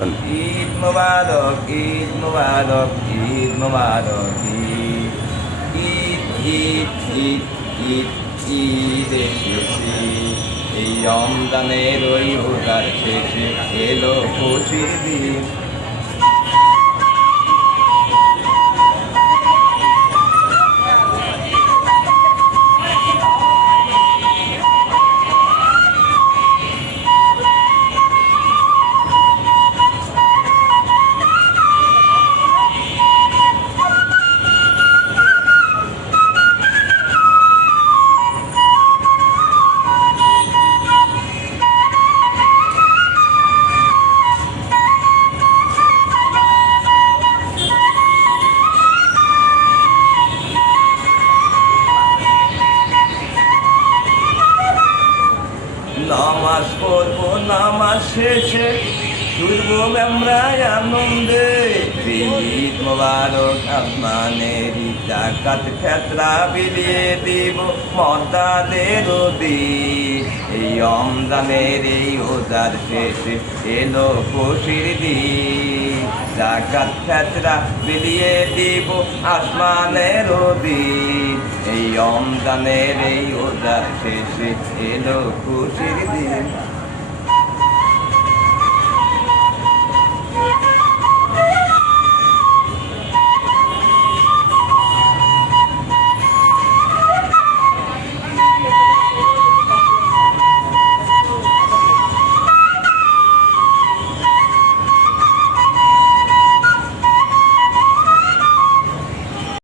ঈদ মুবারক, ঈদ মুবারক, ঈদ মুবারক, ঈদ ঈদ ঈদ ঈদ ঈদ ঈদ এসেছে। এই রমজানের ওই রোজার শেষে এলো খুশির দিন। নামাজ পড়বো, নামাজ শেষে শুরবো আমরা আনন্দে। ঈদ মোবারক আসমানের জাকাত ফেতরা বিলিয়ে দিব মর্দাদের দিন। এই রমজানের এই রোজার শেষে এলো খুশির দিন। জাকাত ফেতরা বিলিয়ে দিব আসমানের দিন। এই রমজানের এই রোজার শেষে এলো খুশির দিন।